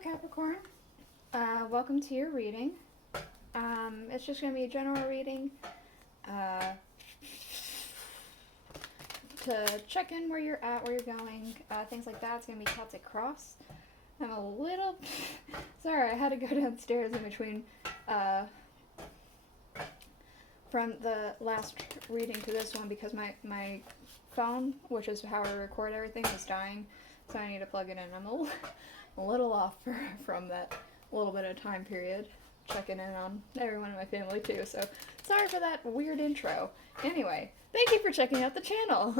Hello, Capricorn. Welcome to your reading. It's just going to be a general reading to check in where you're at, where you're going, things like that. It's going to be Celtic Cross. I'm a little... Sorry, I had to go downstairs in between from the last reading to this one because my phone, which is how I record everything, is dying. So I need to plug it in. I'm a little off from that little bit of time period. Checking in on everyone in my family too. So sorry for that weird intro. Anyway, thank you for checking out the channel.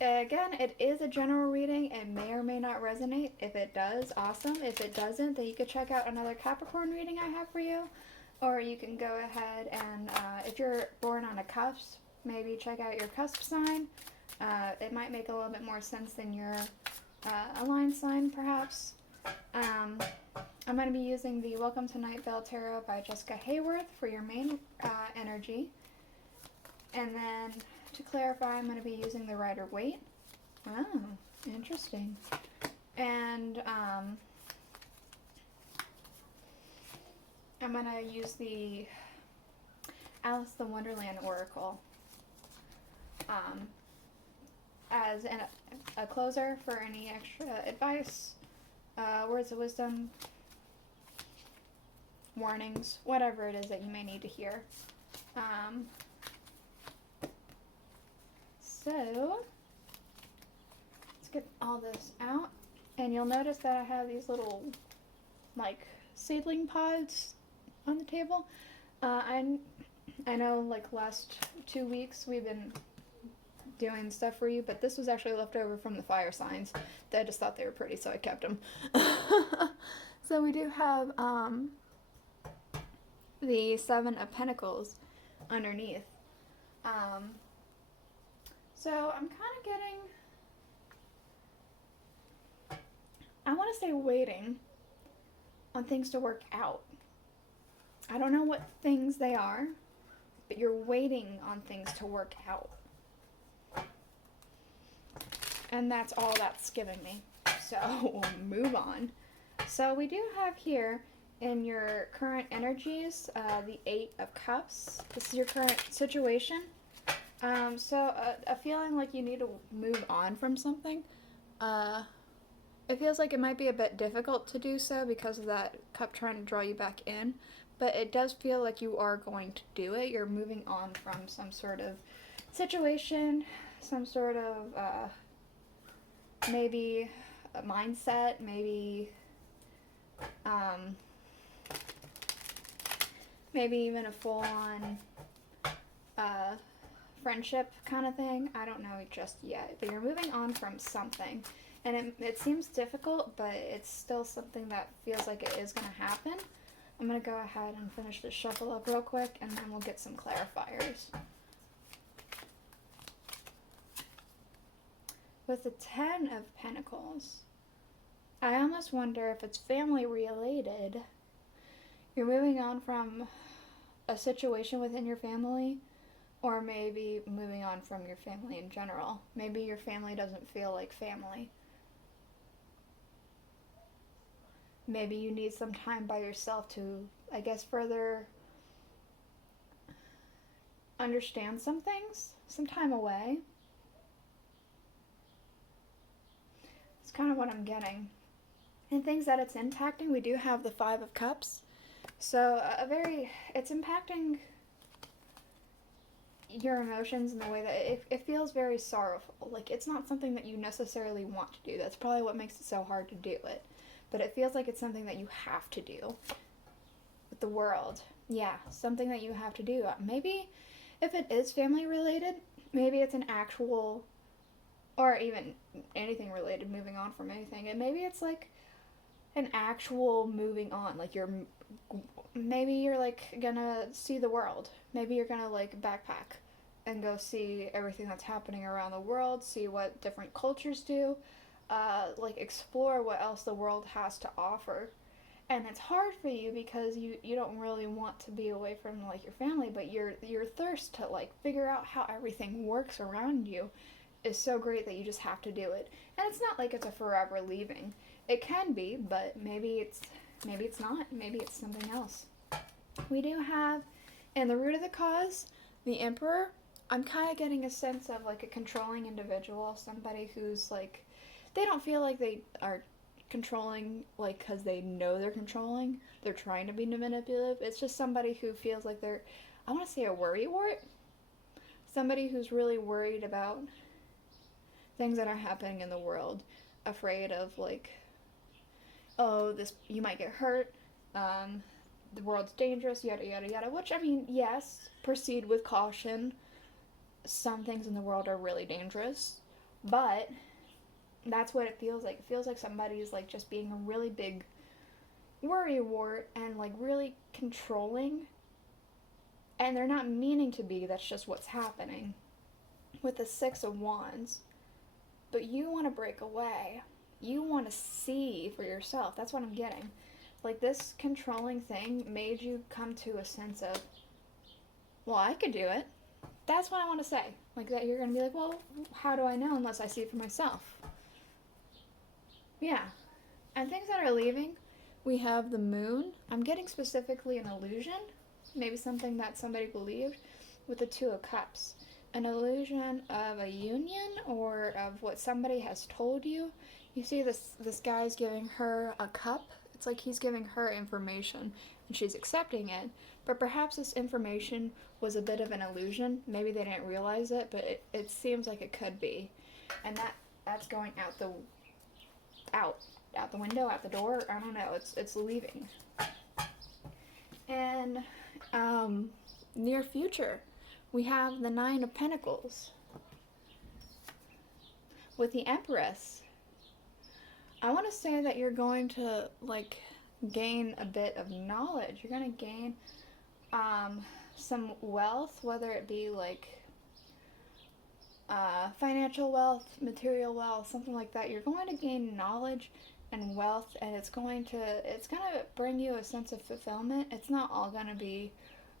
Again, it is a general reading. It may or may not resonate. If it does, awesome. If it doesn't, then you could check out another Capricorn reading I have for you. Or you can go ahead and, if you're born on a cusp, maybe check out your cusp sign. It might make a little bit more sense than your aligned sign, perhaps. I'm going to be using the Welcome to Night Vale Tarot by Jessica Hayworth for your main energy. And then, to clarify, I'm going to be using the Rider-Waite. Oh, interesting. And I'm going to use the Alice the Wonderland Oracle as a closer for any extra advice, words of wisdom, warnings, whatever it is that you may need to hear. So, let's get all this out. And you'll notice that I have these little, like, seedling pods on the table. I know, like, last 2 weeks we've been doing stuff for you, but this was actually left over from the fire signs. I just thought they were pretty, so I kept them. So we do have the Seven of Pentacles underneath. So I'm kind of getting, I want to say waiting on things to work out. I don't know what things they are, but you're waiting on things to work out. And that's all that's giving me. So we'll move on. So we do have here in your current energies, the Eight of Cups. This is your current situation. So a feeling like you need to move on from something. It feels like it might be a bit difficult to do so because of that cup trying to draw you back in. But it does feel like you are going to do it. You're moving on from some sort of situation, some sort of maybe a mindset, maybe maybe even a full-on friendship kind of thing. I don't know just yet, but you're moving on from something, and it seems difficult, but it's still something that feels like it is going to happen. I'm going to go ahead and finish this shuffle up real quick, and then we'll get some clarifiers. With the Ten of Pentacles, I almost wonder if it's family related. You're moving on from a situation within your family, or maybe moving on from your family in general. Maybe your family doesn't feel like family. Maybe you need some time by yourself to, I guess, further understand some things, some time away. It's kind of what I'm getting. And things that it's impacting, we do have the Five of Cups. So it's impacting your emotions in the way that it feels very sorrowful. Like, it's not something that you necessarily want to do. That's probably what makes it so hard to do it. But it feels like it's something that you have to do with the world. Yeah, something that you have to do. Maybe if it is family related, maybe it's an actual, or even anything related, moving on from anything. And maybe it's like an actual moving on. Like, maybe you're like gonna see the world. Maybe you're gonna like backpack and go see everything that's happening around the world, see what different cultures do, like explore what else the world has to offer. And it's hard for you because you don't really want to be away from like your family, but your thirst to like figure out how everything works around you is so great that you just have to do it. And it's not like it's a forever leaving. It can be, but maybe it's not. Maybe it's something else. We do have, in the root of the cause, the Emperor. I'm kind of getting a sense of like a controlling individual, somebody who's like, they don't feel like they are controlling like because they know they're controlling. They're trying to be manipulative. It's just somebody who feels like they're, I want to say a worrywart. Somebody who's really worried about things that are happening in the world, afraid of like, oh, this, you might get hurt, the world's dangerous, yada yada yada, which, I mean, yes, proceed with caution. Some things in the world are really dangerous, but that's what it feels like. It feels like somebody's like just being a really big worrywart and like really controlling, and they're not meaning to be. That's just what's happening with the Six of Wands. But you want to break away. You want to see for yourself. That's what I'm getting. Like, this controlling thing made you come to a sense of, well, I could do it. That's what I want to say. Like, that you're going to be like, well, how do I know unless I see it for myself? Yeah. And things that are leaving, we have the Moon. I'm getting specifically an illusion. Maybe something that somebody believed with the Two of Cups. An illusion of a union or of what somebody has told you. You see this guy's giving her a cup. It's like he's giving her information and she's accepting it. But perhaps this information was a bit of an illusion. Maybe they didn't realize it, but it seems like it could be. And that's going out the window, out the door. I don't know. It's leaving. And near future, we have the Nine of Pentacles with the Empress. I want to say that you're going to like gain a bit of knowledge. You're going to gain some wealth, whether it be like financial wealth, material wealth, something like that. You're going to gain knowledge and wealth, and it's going to bring you a sense of fulfillment. It's not all going to be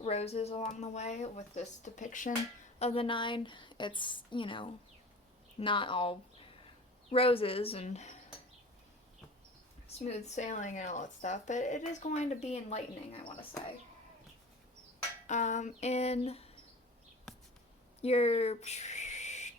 roses along the way with this depiction of the nine. It's, you know, not all roses and smooth sailing and all that stuff, but it is going to be enlightening, I want to say. In your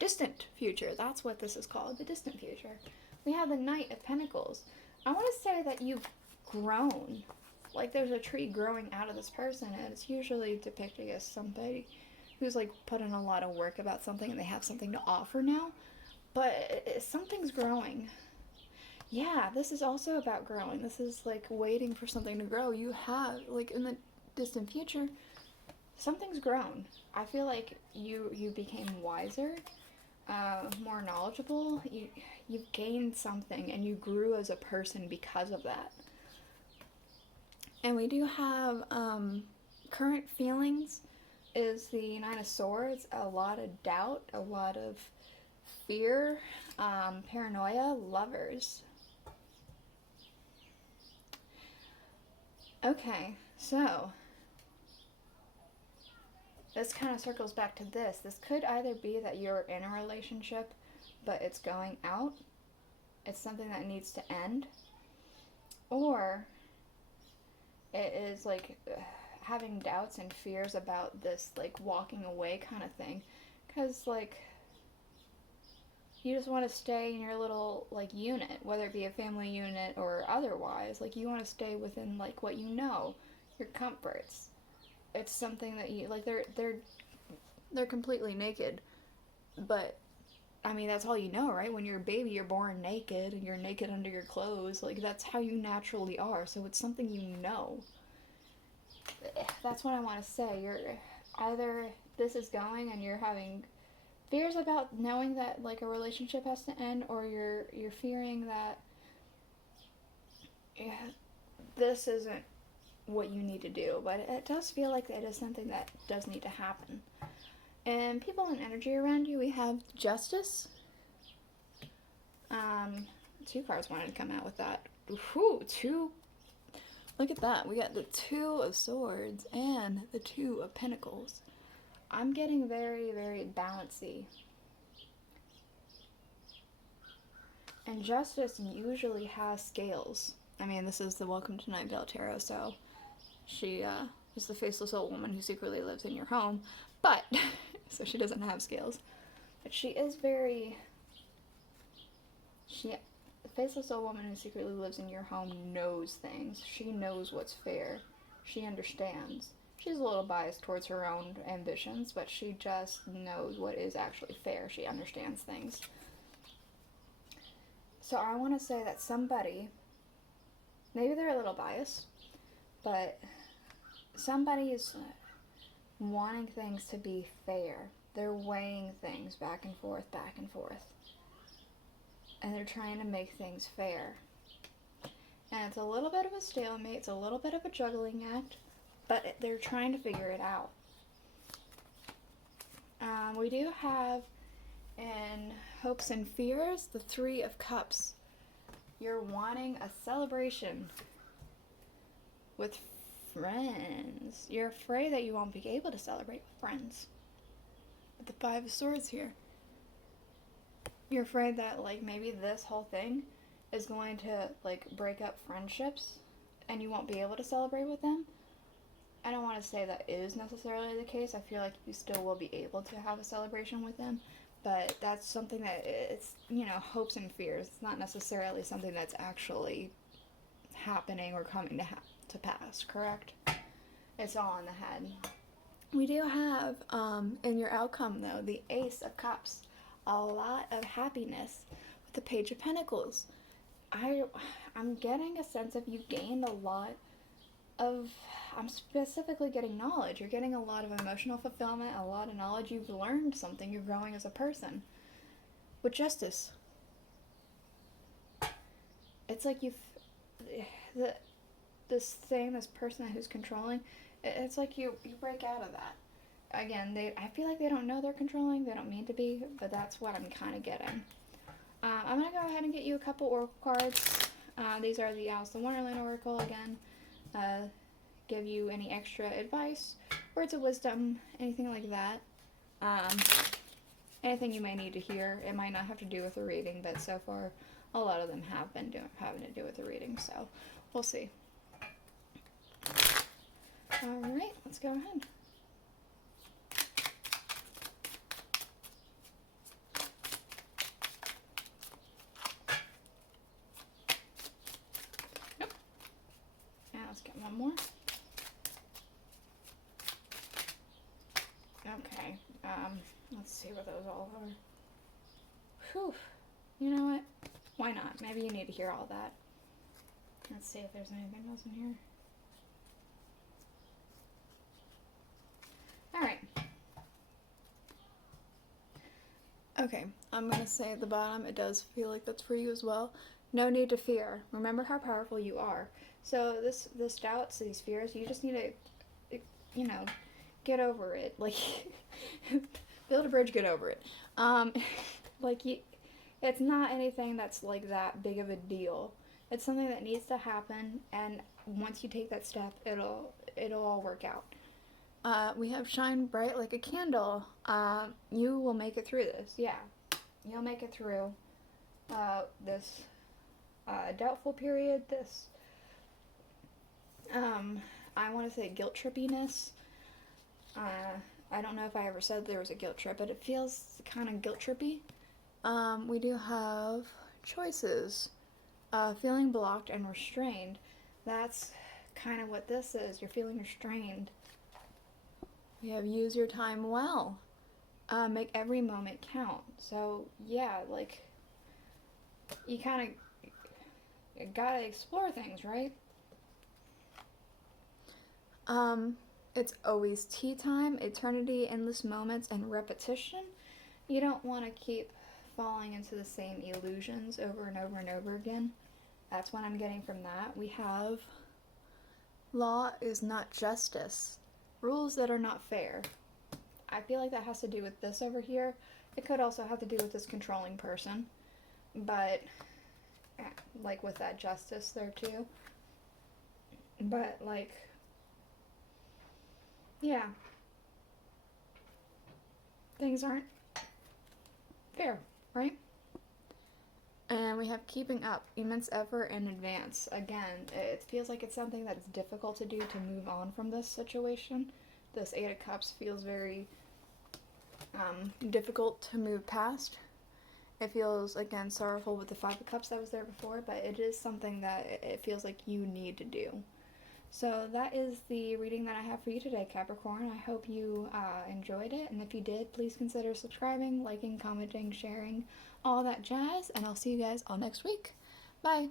distant future, that's what this is called, the distant future, we have the Knight of Pentacles. I want to say that you've grown. Like, there's a tree growing out of this person, and it's usually depicted as somebody who's like put in a lot of work about something and they have something to offer now, but something's growing. Yeah, this is also about growing. This is like waiting for something to grow. You have, like, in the distant future, something's grown. I feel like you became wiser, more knowledgeable. You've gained something, and you grew as a person because of that. And we do have current feelings is the Nine of Swords. A lot of doubt, a lot of fear, paranoia, Lovers. Okay, so this kind of circles back to this. This could either be that you're in a relationship, but it's going out. It's something that needs to end. Or it is like having doubts and fears about this, like, walking away kind of thing. Because, like, you just want to stay in your little, like, unit, whether it be a family unit or otherwise. Like, you want to stay within, like, what you know, your comforts. It's something that you, like, they're completely naked. But, I mean, that's all you know, right? When you're a baby, you're born naked, and you're naked under your clothes. Like, that's how you naturally are. So it's something you know. That's what I want to say. You're either this is going and you're having fears about knowing that, like, a relationship has to end, or you're fearing that this isn't what you need to do. But it does feel like it is something that does need to happen. And people and energy around you, we have Justice. Two cards wanted to come out with that. Ooh, two. Look at that. We got the Two of Swords and the Two of Pentacles. I'm getting very, very bouncy. And justice usually has scales. I mean, this is the Welcome to Night Vale Tarot, so she is the faceless old woman who secretly lives in your home, but so she doesn't have scales. But she is very. The faceless old woman who secretly lives in your home knows things. She knows what's fair. She understands. She's a little biased towards her own ambitions, but she just knows what is actually fair. She understands things. So I want to say that somebody, maybe they're a little biased, but somebody is wanting things to be fair. They're weighing things back and forth, back and forth. And they're trying to make things fair. And it's a little bit of a stalemate, it's a little bit of a juggling act, but they're trying to figure it out. We do have in Hopes and Fears the Three of Cups. You're wanting a celebration with friends. You're afraid that you won't be able to celebrate with friends. With the Five of Swords here. You're afraid that, like, maybe this whole thing is going to, like, break up friendships and you won't be able to celebrate with them. I don't want to say that is necessarily the case. I feel like you still will be able to have a celebration with them, but that's something that it's, you know, hopes and fears. It's not necessarily something that's actually happening or coming to pass, correct? It's all in the head. We do have, in your outcome, though, the Ace of Cups. A lot of happiness with the Page of Pentacles. I'm getting a sense of you gained a lot of, I'm specifically getting knowledge. You're getting a lot of emotional fulfillment, a lot of knowledge. You've learned something. You're growing as a person. With Justice. It's like this person who's controlling, it's like you break out of that. Again, I feel like they don't know they're controlling. They don't mean to be, but that's what I'm kind of getting. I'm going to go ahead and get you a couple oracle cards. These are the Alice in Wonderland Oracle again. Give you any extra advice, words of wisdom, anything like that. Anything you may need to hear. It might not have to do with the reading, but so far a lot of them have been having to do with the reading, so we'll see. Alright, let's go ahead. Let's get one more. Okay, let's see what those all are. Whew. You know what? Why not? Maybe you need to hear all that. Let's see if there's anything else in here. Alright. Okay, I'm going to say at the bottom, it does feel like that's for you as well. No need to fear. Remember how powerful you are. So this doubts, these fears, you just need to, you know, get over it. Like, build a bridge, get over it. It's not anything that's like that big of a deal. It's something that needs to happen, and once you take that step, it'll all work out. We have shine bright like a candle. You will make it through this. Yeah, you'll make it through this doubtful period. This I want to say guilt trippiness. I don't know if I ever said there was a guilt trip, but it feels kind of guilt trippy. We do have choices. Feeling blocked and restrained. That's kind of what this is. You're feeling restrained. We have use your time well. Make every moment count. So, yeah, like, you kind of gotta explore things, right? It's always tea time, eternity, endless moments, and repetition. You don't want to keep falling into the same illusions over and over and over again. That's what I'm getting from that. We have law is not justice. Rules that are not fair. I feel like that has to do with this over here. It could also have to do with this controlling person. But, like with that justice there too. But, like, yeah. Things aren't fair, right? And we have keeping up, immense effort in advance. Again, it feels like it's something that's difficult to do to move on from this situation. This Eight of Cups feels very difficult to move past. It feels, again, sorrowful with the Five of Cups that was there before, but it is something that it feels like you need to do. So that is the reading that I have for you today, Capricorn. I hope you enjoyed it, and if you did, please consider subscribing, liking, commenting, sharing, all that jazz, and I'll see you guys all next week. Bye!